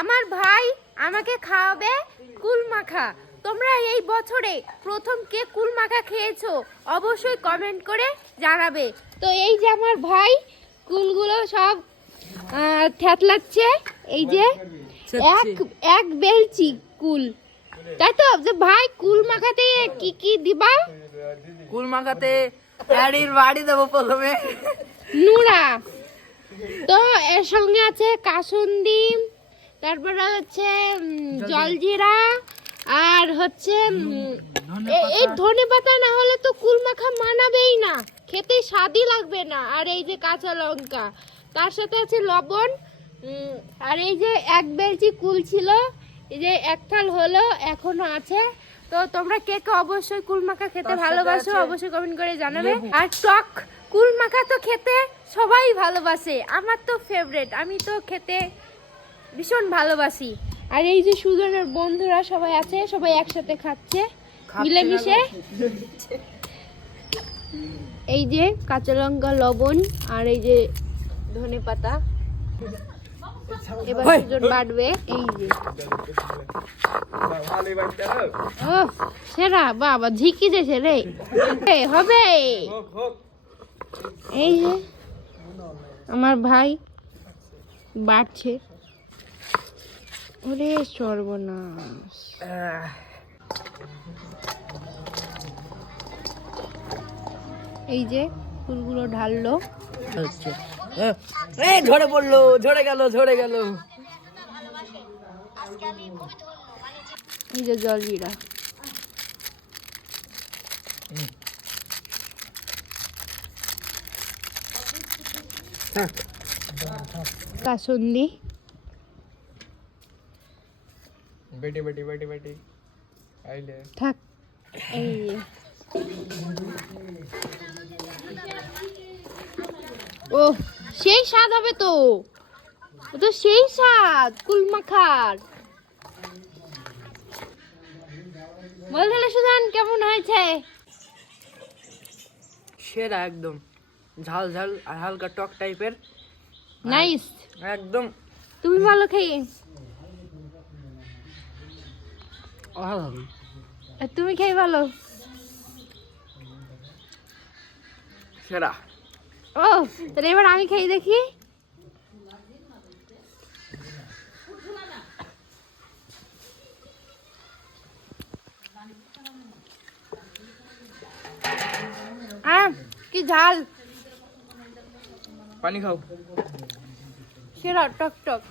আমার ভাই আমাকে খাওয়াবে কুল মাখা। তোমরা এই বছরে প্রথম কে কুল মাখা খেয়েছো অবশ্যই কমেন্ট করে জানাবে। তো এই যে আমার ভাই কুলগুলো সব থ্যাতলাচ্ছে, এই যে এক বেলচি কুল, তাই তো? যে ভাই কুল মাখাতে কি কি দিবা? কুল মাখাতে অ্যাডির বাড়ি দেবো প্রথমে, নুরা। তো এর সঙ্গে আছে কাসুন্দি, তারপরে হচ্ছে জলজিরা, আর হচ্ছে এই ধনে পাতা না হলে তো কুল মাখা মানাবেই না, খেতে স্বাদই লাগবে না। আর এই যে কাঁচা লঙ্কা, তার সাথে আছে লবণ। আর এই যে এক বেলচি কুল ছিল, এই যে এক থাল হলো, এখনো আছে। তো তোমরা কে কে অবশ্যই কুল মাখা খেতে ভালোবাসো অবশ্যই কমেন্ট করে জানাবে। আর টক কুল মাখা তো খেতে সবাই ভালোবাসে, আমার তো ফেভারিট, আমি তো খেতে ভীষণ ভালোবাসি। আর এই যে সুজনের বন্ধুরা সবাই আছে, সবাই একসাথে খাচ্ছে মিলেমিশে। এই যে কাঁচা লঙ্কা, লবণ, আর এই যে ধনে পাতা। এবার সুজন বাটবে। এই যে ও সেরা, বাবা ঝিকি যেছে রে, হবে। এই যে আমার ভাই বাড়ছে। ওরে সর্বনাশ। এই যে ফুলগুলো ঢাললো, ঝরে পড়লো, ঝরে গেল, ঝরে গেল। এই যে জলজিরা, কাসুন্দি, বেটি বেটি বেটি বেটি আইলে থাক। এই যে ও সেই স্বাদ হবে তো, ও তো সেই স্বাদ কুল মাখার। বল তাহলে সুজান কেমন হয়েছে? সেরা একদম, ঝাল ঝাল আর হালকা টক টাইপের, নাইস। একদম তুমি ভালো খেয়ে, অসাধারণ। আর তুমি খেয়ে ভালো। সেরা। ও তাহলে এবার আমি খেয়ে দেখি। কি ঝাল, পানি খাও। সেরা টক টক।